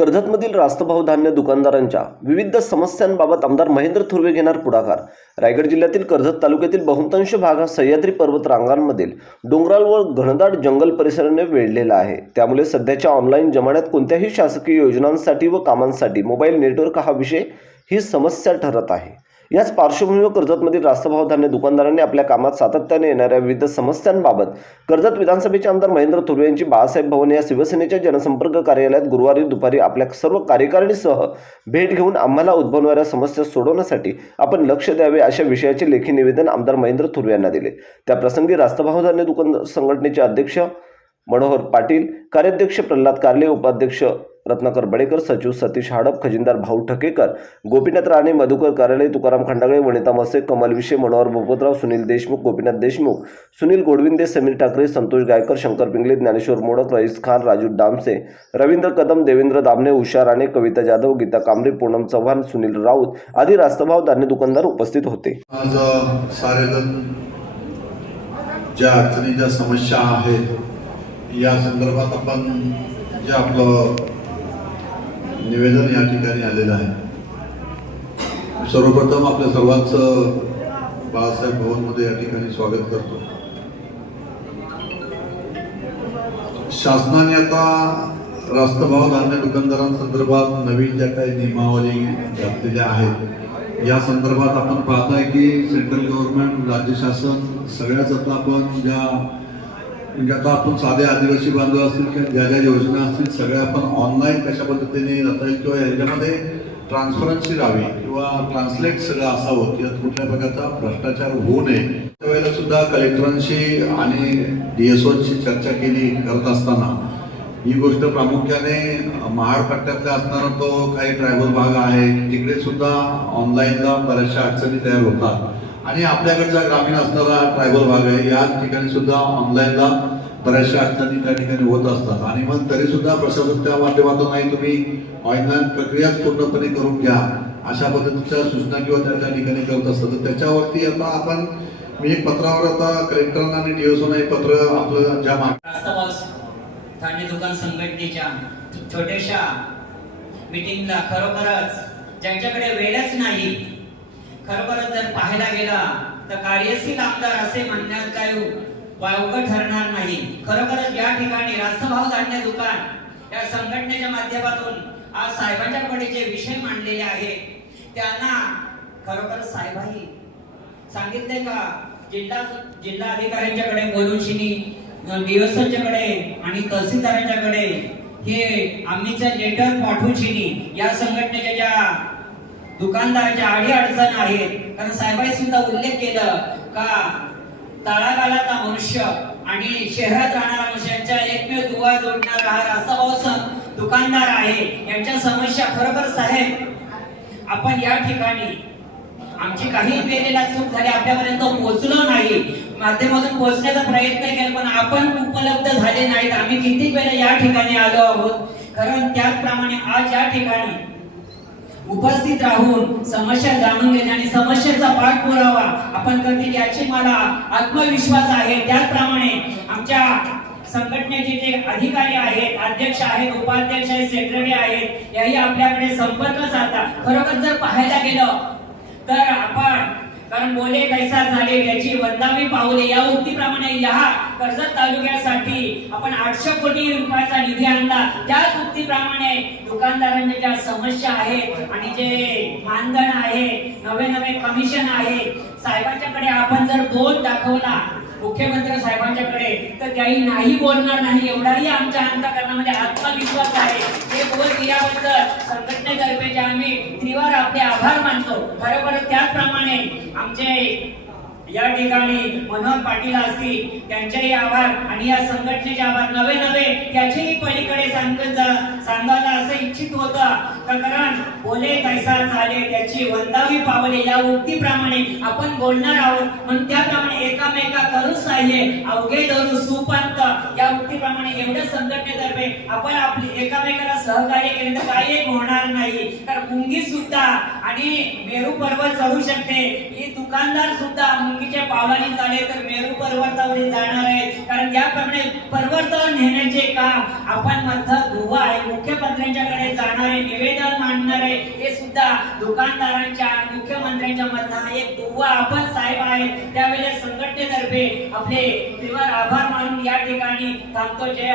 कर्जतमधील रास्तभाव धान्य दुकानदारांच्या विविध समस्यांबाबत आमदार महेंद्र थुर्वे घेणार पुढाकार. रायगड जिल्ह्यातील कर्जत तालुक्यातील बहुतांश भाग हा सह्याद्री पर्वत रांगांमधील डोंगराळ व घनदाट जंगल परिसराने वेढलेला आहे. त्यामुळे सध्याच्या ऑनलाईन जमान्यात कोणत्याही शासकीय योजनांसाठी व कामांसाठी मोबाईल नेटवर्क हा विषय ही समस्या ठरत आहे. याच पार्श्वभूमीवर कर्जतमधील रास्तभाव धान्य दुकानदारांनी आपल्या कामात सातत्याने येणाऱ्या विविध समस्यांबाबत कर्जत विधानसभेचे आमदार महेंद्र थुर्वे यांची बाळासाहेब भवन या शिवसेनेच्या जनसंपर्क कार्यालयात गुरुवारी दुपारी आपल्या सर्व कार्यकारिणीसह भेट घेऊन आम्हाला उद्भवणाऱ्या समस्या सोडवण्यासाठी आपण लक्ष द्यावे अशा विषयाचे लेखी निवेदन आमदार महेंद्र थुर्वे यांना दिले. त्याप्रसंगी रास्तभाव धान्य दुकान संघटनेचे अध्यक्ष मनोहर पाटील कार्याध्यक्ष प्रल्हाद कारले उपाध्यक्ष रत्नाकर बडेकर सचिव सतीश हाडप खजिनदार भाऊ ठकेकर गोपीनाथ राणे मधुकर कार्यालय तुकाराम खंडागळे वनिता मसे कमल विशे मनोहर भोपतराव सुनील देशमुख गोपीनाथ देशमुख सुनील गोडविंदे समीर ठाकरे संतोष गायकर शंकर पिंगले ज्ञानेश्वर मोडक रईस खान राजू डामसे रवींद्र कदम देवेंद्र दामणे उषा राणे कविता जाधव गीता कांबरे पूनम चव्हाण सुनील राऊत आदी रास्तभाव धान्य दुकानदार उपस्थित होते. ज्या अडचणी ज्या समस्या आहेत या संदर्भात आपण जे आपलं निवेदन या ठिकाणी आलेलं आहे. सर्वप्रथम आपल्या सर्वांचं बाळासाहेब भवनमध्ये या ठिकाणी स्वागत करतो. शासनाने आता रास्तभाव धान्य दुकानदारांसंदर्भात नवीन ज्या काही नियमावली घातलेल्या आहेत या संदर्भात आपण पाहताय की सेंट्रल गव्हर्नमेंट राज्य शासन सगळ्याच आता आपण ज्या म्हणजे आता आपण साधे आदिवासी बांधव असतील किंवा ज्या ज्या योजना असतील सगळ्या आपण ऑनलाईन कशा पद्धतीने जाता येईल किंवा याच्यामध्ये ट्रान्सपरन्सी राहावी किंवा ट्रान्सलेट सगळं असावं किंवा यात कुठल्या प्रकारचा भ्रष्टाचार होऊ नये. त्यावेळेला सुद्धा कलेक्टरांशी आणि डीएसओची चर्चा केली करत असताना ही गोष्ट प्रामुख्याने महाड पट्ट्यातला असणारा तो काही ट्रायबल भाग आहे. तिकडे सुद्धा ऑनलाईनला बऱ्याचशा अडचणी तयार होतात. आणि आपल्याकडचा ग्रामीण असणारा ट्रायबल भाग आहे. या ठिकाणी सुद्धा ऑनलाईनला बऱ्याचशा अडचणी त्या ठिकाणी होत असतात. आणि मग तरी सुद्धा प्रशासन त्या माध्यमातून नाही तुम्ही ऑनलाईन प्रक्रियाच पूर्णपणे करून घ्या अशा पद्धतीच्या सूचना किंवा त्या त्या ठिकाणी करत असतात तर त्याच्यावरती आता आपण मी एक पत्रावर आता कलेक्टरांना आणि डीओसोना एक पत्र आपलं ज्या माग रास्ताबाज दुकान संघटनेच्या छोट्याशा मिटिंगला खरोखरच ज्यांच्याकडे वेळच नाही खरोखरच जर पाहायला गेला तर कार्यशील आमदार असे म्हणण्यात काय हो? वावग ठरणार नाही. खरोखरच या ठिकाणी रास्तभाव धान्य दुकान या संघटनेच्या माध्यमातून आज साहेबांच्याकडे जे विषय मांडलेले आहेत त्यांना खरोखर साहेबाही सांगितले का? जिल्हा जिल्हा अधिकाऱ्यांच्याकडे बोलून दिवसांच्याकडे आणि तहसीलदारांच्याकडे हे आम्हीचं लेटर पाठवून या संघटनेच्या ज्या दुकानदाराच्या आडी अडचण आहेत कारण साहेबांनी सुद्धा उल्लेख केलं का तळागाळाचा मनुष्य आणि शहरात राहणारा मनुष्य यांच्या एकमेव दुवा जोडणारा हा रास्ताभाऊ दुकानदार आहे. यांच्या समस्या खरोखर साहेब आपण या ठिकाणी आमची काही वेळेला चूक झाली आपल्यापर्यंत पोहोचलो नाही. माध्यमातून पोहोचण्याचा प्रयत्न केला पण आपण उपलब्ध झाले नाहीत. आम्ही किती वेळा या ठिकाणी आलो आहोत? कारण त्याचप्रमाणे आज या ठिकाणी उपस्थित राहून समस्या जाणून घेणे आणि समस्येचा पाठपुरावा आपण करतील याची मला आत्मविश्वास आहे. त्याचप्रमाणे आमच्या संघटनेचे जे अधिकारी आहेत अध्यक्ष आहेत उपाध्यक्ष आहेत सेक्रेटरी आहेत याही आपल्याकडे संपर्क साधतात. खरोखर जर पाहायला गेलं तर आपण कारण बोले कैसा झाले त्याची वंदावी पाऊले या उक्तीप्रमाणे या कर्जत तालुक्यासाठी आपण आठशे कोटी रुपयाचा निधी आणला. त्याच उक्तीप्रमाणे दुकानदारांच्या ज्या समस्या आहेत आणि जे मानधन आहे नवे नवे कमिशन आहे साहेबांच्याकडे आपण जर बोल दाखवला मुख्यमंत्री साहेबांच्याकडे तर त्याही नाही बोलणार नाही एवढाही आमच्या अंतकरणामध्ये आत्मविश्वास आहे. हे बोल दिल्याबद्दल संघटनेतर्फे जे आम्ही त्रिवार आपले आभार मानतो बरोबर त्याचप्रमाणे आमचे या ठिकाणी मनोहर पाटील असतील त्यांचेही आभार आणि या संघटनेचे आभार. नवे नवे त्याचेही पलीकडे सांग सांगायला असं इच्छित होतं. कारण बोले कैसा झाले त्याची वंदावी पावले या उक्तीप्रमाणे आपण बोलणार आहोत. म्हणून त्याप्रमाणे एकामेका करू साह्य अवघे धरू सुपंत. या उक्तीप्रमाणे एवढ्या संघटनेतर्फे आपण आपली एकामेकाला सहकार्य केले तर काही होणार नाही. तर मुंगी सुद्धा आणि मेरू पर्वत चढू शकते. ही दुकानदार सुद्धा मुंगीच्या पावलाने चाले तर मेरू पर्वतावर जाणार आहे. कारण त्याप्रमाणे पर्वतावर नेण्याचे काम आपण मधलं दुवा आहे. मुख्यमंत्र्यांच्याकडे जाणार आहे निवेदन मांडणार आहे हे सुद्धा दुकानदारांच्या आणि मुख्यमंत्र्यांच्या मधला एक दुवा आपण साहेब आहेत. त्यावेळेस संघटनेतर्फे आपले त्रिवार आभार मानून या ठिकाणी थांबतो. जय